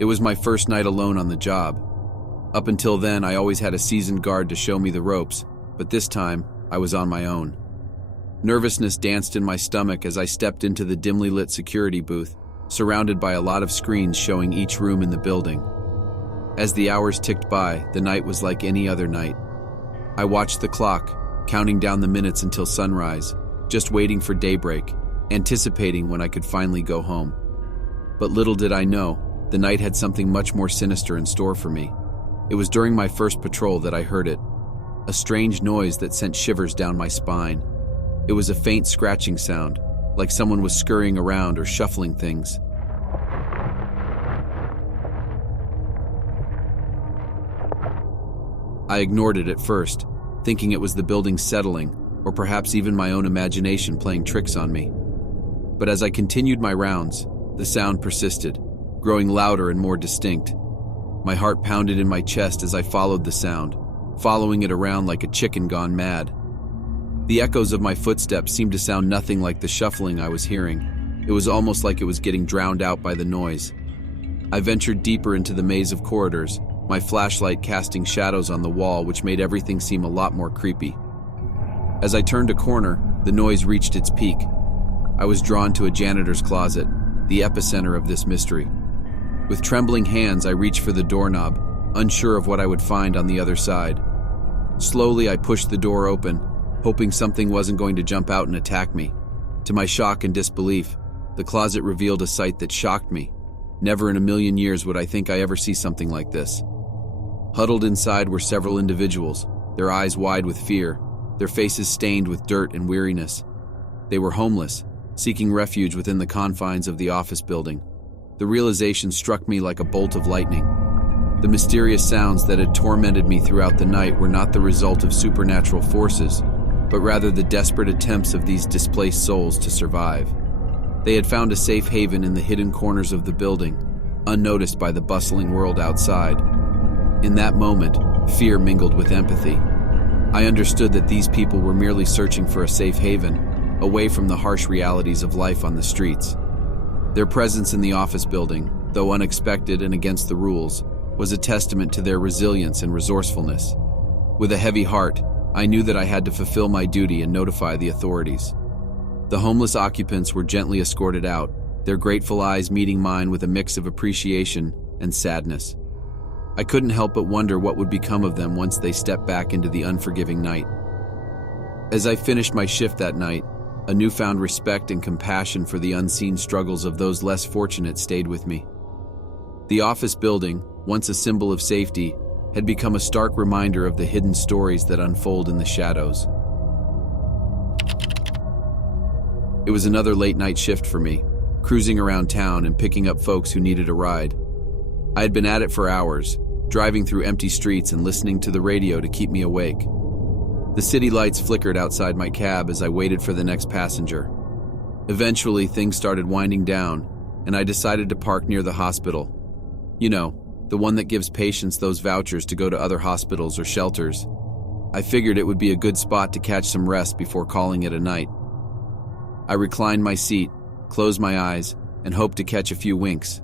It was my first night alone on the job. Up until then, I always had a seasoned guard to show me the ropes, but this time, I was on my own. Nervousness danced in my stomach as I stepped into the dimly lit security booth, surrounded by a lot of screens showing each room in the building. As the hours ticked by, the night was like any other night. I watched the clock, counting down the minutes until sunrise, just waiting for daybreak, anticipating when I could finally go home. But little did I know, the night had something much more sinister in store for me. It was during my first patrol that I heard it, a strange noise that sent shivers down my spine. It was a faint scratching sound, like someone was scurrying around or shuffling things. I ignored it at first, thinking it was the building settling, or perhaps even my own imagination playing tricks on me. But as I continued my rounds, the sound persisted, growing louder and more distinct. My heart pounded in my chest as I followed the sound, following it around like a chicken gone mad. The echoes of my footsteps seemed to sound nothing like the shuffling I was hearing. It was almost like it was getting drowned out by the noise. I ventured deeper into the maze of corridors, my flashlight casting shadows on the wall, which made everything seem a lot more creepy. As I turned a corner, the noise reached its peak. I was drawn to a janitor's closet, the epicenter of this mystery. With trembling hands, I reached for the doorknob, unsure of what I would find on the other side. Slowly, I pushed the door open, hoping something wasn't going to jump out and attack me. To my shock and disbelief, the closet revealed a sight that shocked me. Never in a million years would I think I ever see something like this. Huddled inside were several individuals, their eyes wide with fear, their faces stained with dirt and weariness. They were homeless, seeking refuge within the confines of the office building. The realization struck me like a bolt of lightning. The mysterious sounds that had tormented me throughout the night were not the result of supernatural forces, but rather the desperate attempts of these displaced souls to survive. They had found a safe haven in the hidden corners of the building, unnoticed by the bustling world outside. In that moment, fear mingled with empathy. I understood that these people were merely searching for a safe haven, away from the harsh realities of life on the streets. Their presence in the office building, though unexpected and against the rules, was a testament to their resilience and resourcefulness. With a heavy heart, I knew that I had to fulfill my duty and notify the authorities. The homeless occupants were gently escorted out, their grateful eyes meeting mine with a mix of appreciation and sadness. I couldn't help but wonder what would become of them once they stepped back into the unforgiving night. As I finished my shift that night, a newfound respect and compassion for the unseen struggles of those less fortunate stayed with me. The office building, once a symbol of safety, had become a stark reminder of the hidden stories that unfold in the shadows. It was another late-night shift for me, cruising around town and picking up folks who needed a ride. I had been at it for hours, driving through empty streets and listening to the radio to keep me awake. The city lights flickered outside my cab as I waited for the next passenger. Eventually, things started winding down, and I decided to park near the hospital. You know, the one that gives patients those vouchers to go to other hospitals or shelters. I figured it would be a good spot to catch some rest before calling it a night. I reclined my seat, closed my eyes, and hoped to catch a few winks.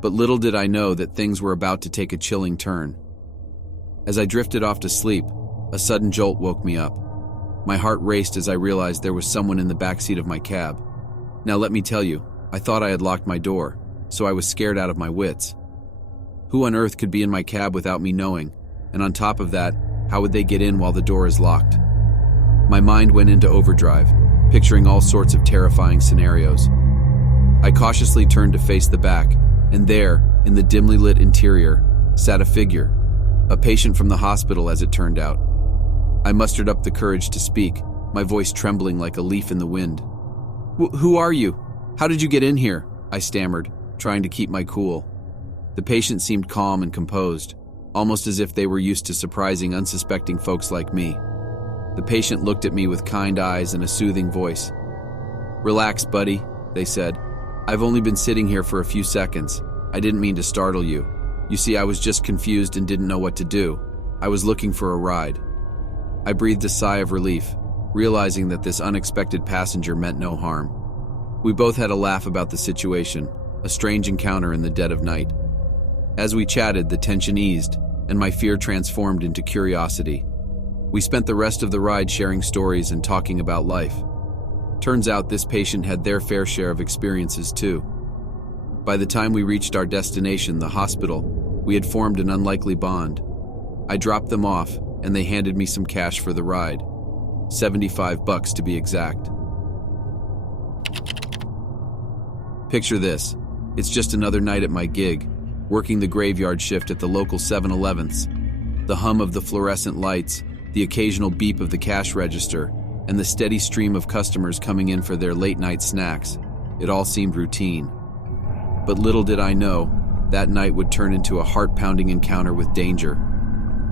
But little did I know that things were about to take a chilling turn. As I drifted off to sleep, a sudden jolt woke me up. My heart raced as I realized there was someone in the backseat of my cab. Now let me tell you, I thought I had locked my door, so I was scared out of my wits. Who on earth could be in my cab without me knowing? And on top of that, how would they get in while the door is locked? My mind went into overdrive, picturing all sorts of terrifying scenarios. I cautiously turned to face the back, and there, in the dimly lit interior, sat a figure, a patient from the hospital as it turned out. I mustered up the courage to speak, my voice trembling like a leaf in the wind. Who are you? How did you get in here? I stammered, trying to keep my cool. The patient seemed calm and composed, almost as if they were used to surprising unsuspecting folks like me. The patient looked at me with kind eyes and a soothing voice. "Relax, buddy," they said. "I've only been sitting here for a few seconds. I didn't mean to startle you. You see, I was just confused and didn't know what to do. I was looking for a ride." I breathed a sigh of relief, realizing that this unexpected passenger meant no harm. We both had a laugh about the situation, a strange encounter in the dead of night. As we chatted, the tension eased, and my fear transformed into curiosity. We spent the rest of the ride sharing stories and talking about life. Turns out this patient had their fair share of experiences too. By the time we reached our destination, the hospital, we had formed an unlikely bond. I dropped them off, and they handed me some cash for the ride. $75 to be exact. Picture this. It's just another night at my gig, working the graveyard shift at the local 7-Elevens. The hum of the fluorescent lights, the occasional beep of the cash register, and the steady stream of customers coming in for their late-night snacks. It all seemed routine. But little did I know, that night would turn into a heart-pounding encounter with danger.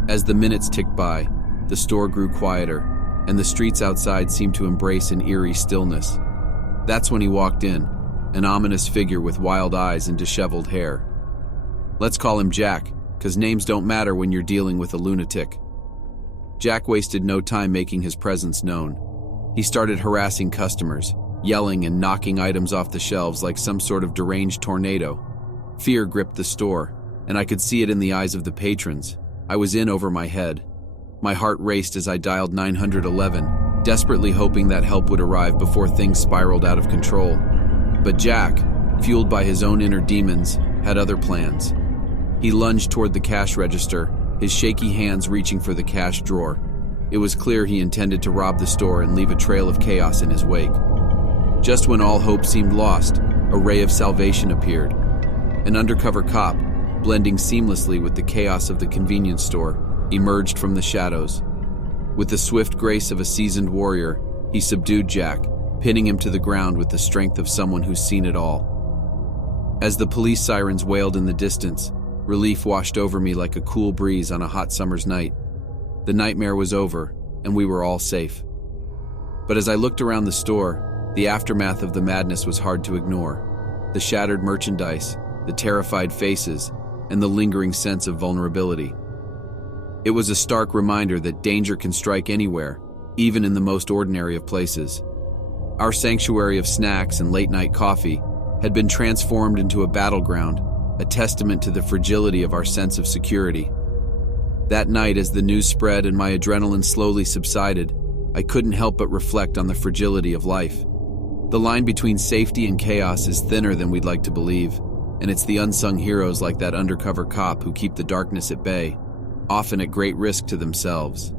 As the minutes ticked by, the store grew quieter, and the streets outside seemed to embrace an eerie stillness. That's when he walked in, an ominous figure with wild eyes and disheveled hair. Let's call him Jack, 'cause names don't matter when you're dealing with a lunatic. Jack wasted no time making his presence known. He started harassing customers, yelling and knocking items off the shelves like some sort of deranged tornado. Fear gripped the store, and I could see it in the eyes of the patrons. I was in over my head. My heart raced as I dialed 911, desperately hoping that help would arrive before things spiraled out of control. But Jack, fueled by his own inner demons, had other plans. He lunged toward the cash register, his shaky hands reaching for the cash drawer. It was clear he intended to rob the store and leave a trail of chaos in his wake. Just when all hope seemed lost, a ray of salvation appeared. An undercover cop, blending seamlessly with the chaos of the convenience store, emerged from the shadows. With the swift grace of a seasoned warrior, he subdued Jack, pinning him to the ground with the strength of someone who's seen it all. As the police sirens wailed in the distance, relief washed over me like a cool breeze on a hot summer's night. The nightmare was over, and we were all safe. But as I looked around the store, the aftermath of the madness was hard to ignore. The shattered merchandise, the terrified faces, and the lingering sense of vulnerability. It was a stark reminder that danger can strike anywhere, even in the most ordinary of places. Our sanctuary of snacks and late-night coffee had been transformed into a battleground, a testament to the fragility of our sense of security. That night, as the news spread and my adrenaline slowly subsided, I couldn't help but reflect on the fragility of life. The line between safety and chaos is thinner than we'd like to believe, and it's the unsung heroes like that undercover cop who keep the darkness at bay, often at great risk to themselves.